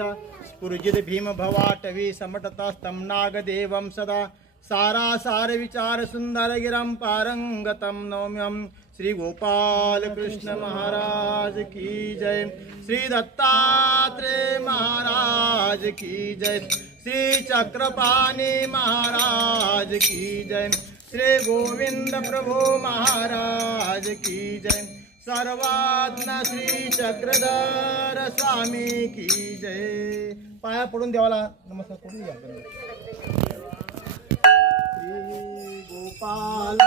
स्फुर्जित भीम भवाटवी समटतस्तं नागदेवं सदा सारासार विचार सुंदर गिरम पारंगतम नौम्यम। श्री गोपाल कृष्ण महाराज की जय। श्री दत्तात्रेय महाराज की जय। श्री चक्रपाणी महाराज की जय। श्री गोविंद प्रभु महाराज की जय। सर्वात्मा श्री चक्रधर स्वामी की जय। पाया पडून देवाला नमस्कार करून या। श्री गोपाल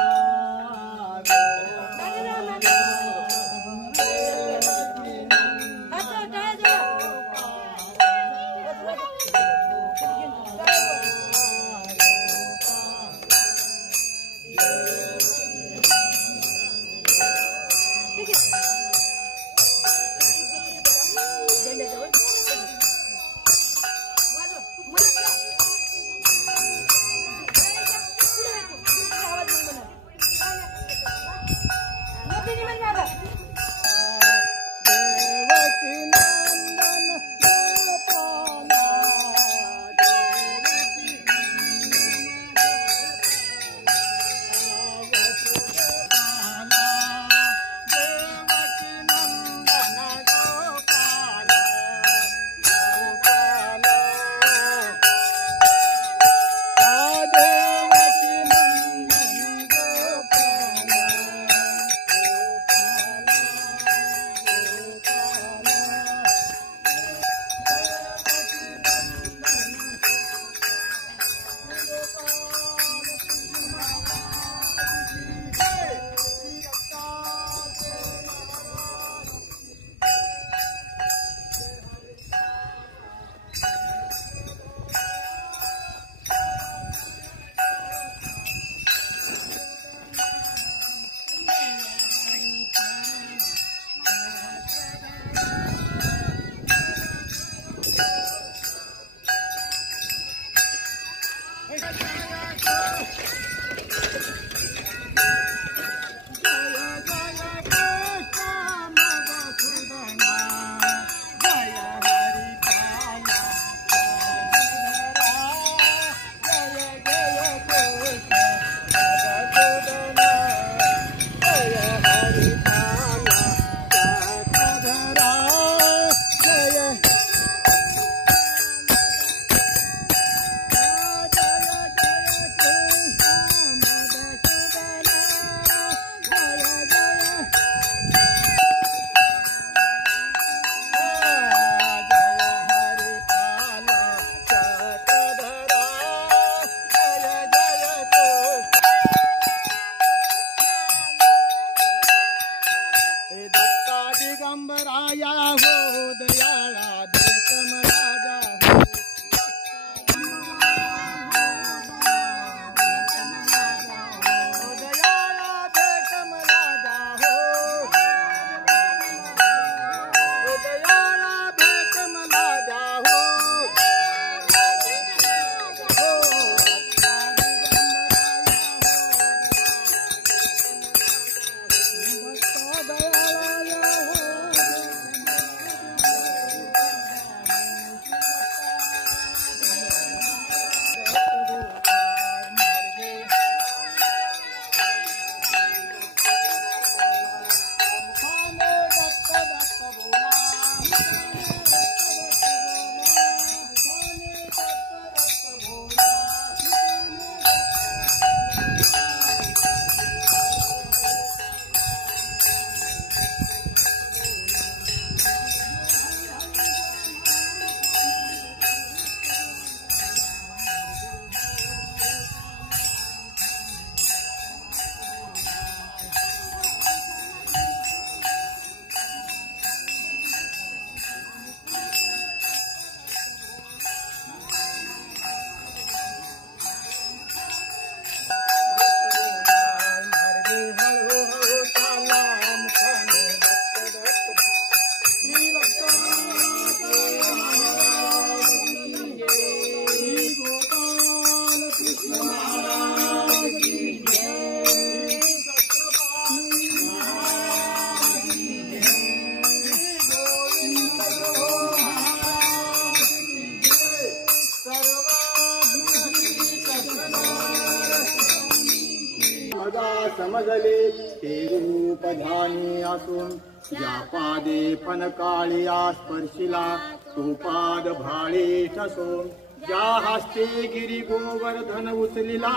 समजले ते रूप ध्यानी असून ज्या पादे फणकाळिया स्पर्शिला तो पाद भाळे ठसून ज्या हस्ते गिरी गोवर्धन उचलिला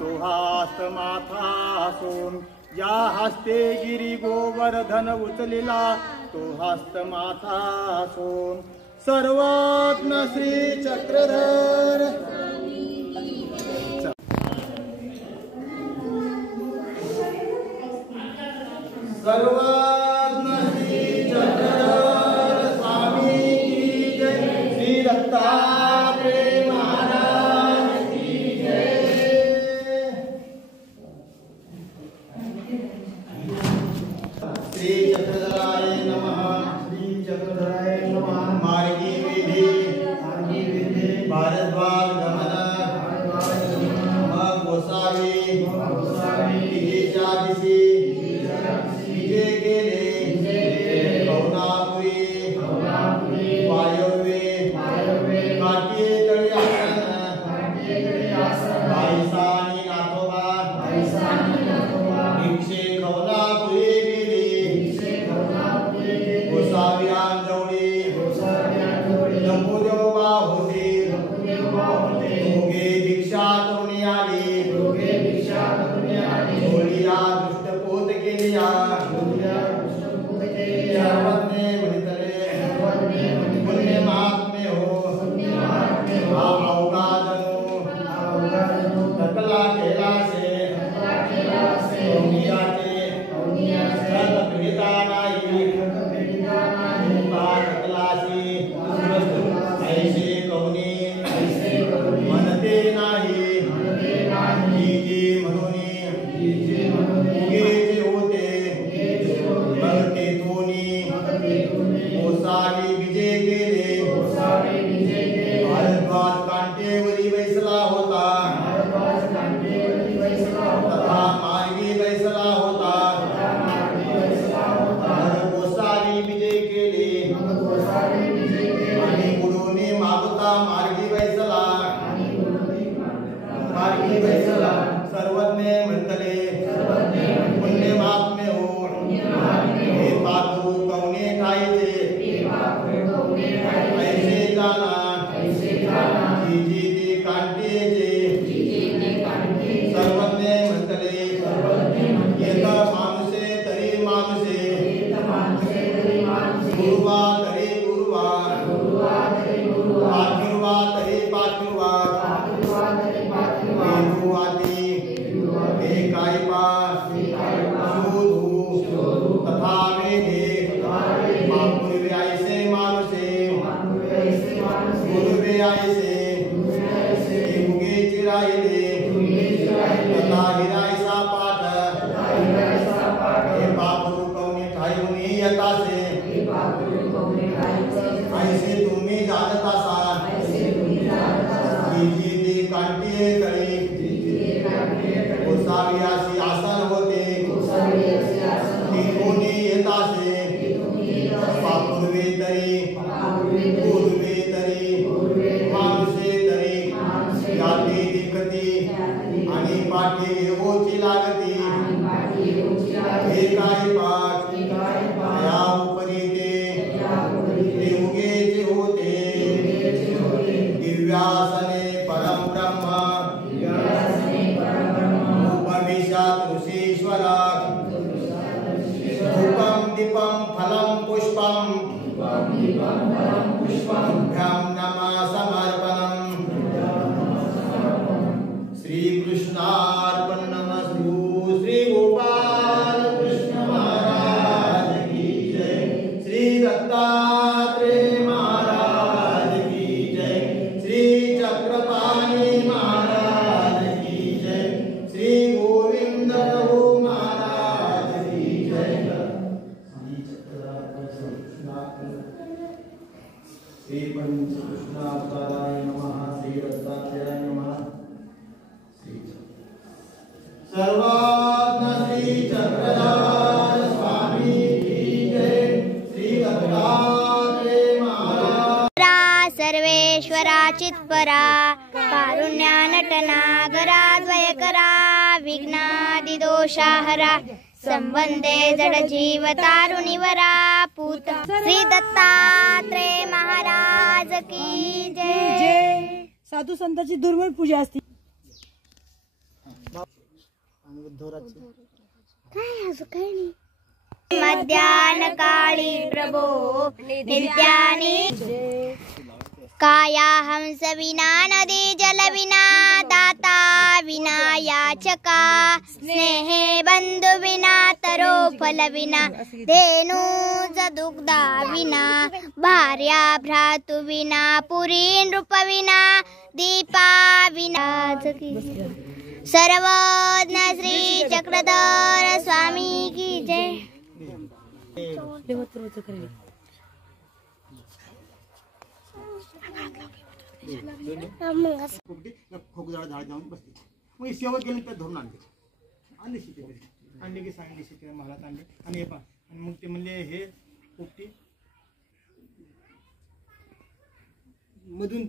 तो हास्त माथा असून ज्या हस्ते गिरी गोवर्धन उचलिला तो हस्त माथा असून सर्वज्ञ श्री चक्रधर सर्वज्ञ श्री चक्रधर स्वामी की जय श्री दत्तात्रेय महाराज की जय श्री चक्रधराय नमः श्री चक्रधराय नमः मार्गी विधि भारद्वाज गमन मग गोसावी विजेच्या दिशी विजय गेले कौनापुरी वायव्ये काठी तळी आसन बाईसानी नाथोबा भिक्षे कौनापुरी गेली गोसावी आंजवळी लंबूदेवा होते दोघे भिक्षा करून आली झोळीला दुष्टपोत केलिया सर्वज्ञ म्हणतले पुण्य महात्म्य हो हा अवघा जणू थकला केलासे पीडिता नाही थकलासी ऐसे कौनी म्हणते नाही जी म्हणून उगेचे होते भरते तोनी गोसावी विजय गेले भारद्वाज कांटेवरी बैसला होता तथा मार्गी बैसला होता गोसावी विजय केले आणि गुरुने मागता मार्गी बैसला सर्वज्ञ म्हणतले पुण्य महात्म्य हो हे पाखरू कवने खायचे ऐसे जाना जी ते कांटेचे सर्वज्ञ म्हणतले येता माणसे तरी माणसे गुरुवा तरी गुरुवा पाठिरवा तरी पाठिरवा तथा वेदे पूर्वे ऐसे मानुषे पूर्वे ऐसे उगेचे राहिले तथा हिरायसा पाठ हे पापरू कवने ठाईहून येतासे ऐसे तुम्ही जाणत असाल जी ती कांटी तळी गोसावी अशी आसन होते कोणी येतासे पूर्वे तरी माणसे तरी जाती दिखती आणि पाठी गिरवोची लागती हे काय पाठ या उपरी ते उगेचे होते दिव्यासने परम ब्रह्म उपविशात ऋषीश्वरा धूपं दीपं फलं पुष्पं तुभ्यं नमः समर्पणम् श्री कृष्णार्पणमस्तु श्री गोपाल कृष्ण महाराज की जय श्री दत्तात्रेय महाराज की जय श्री चक्रपाणी महाराज की जय श्री गोविंद प्रभु महाराज की जय श्री पंचकृष्णावताराय नमः श्री दत्तात्रेयाय नमः सर्वज्ञ श्री चक्रधर स्वामी की जय श्री दत्तात्रेय महाराज सर्वेश्वरा चित्परा कारुण्या नटना गराद्वयकरा विघ्नादिदोष दोषाहरा संवंदे जडजीवतारुणिवरा पूत श्री दत्तात्रेय महाराज की जय. साधू संतांची दुर्मिळ पूजा असते. मध्यान काळी प्रभो नित्यानि काया हंस विना नदी जल विना दाता विना याचका स्नेहे बंधु विना तरो फल विना धेनुज दुग्धा विना भार्या भ्रातु विना पुरी नृप विना दीपा विना. सर्वज्ञ श्री चक्रधर स्वामी की जय. खोकजाळ झाड जाऊन बसते. मग सेवा केली तर धरून आणले शिते आणले की सांगले शिते महाराज आणले आणि हे पहा आणि मग ते म्हणले हे पोपटी मधून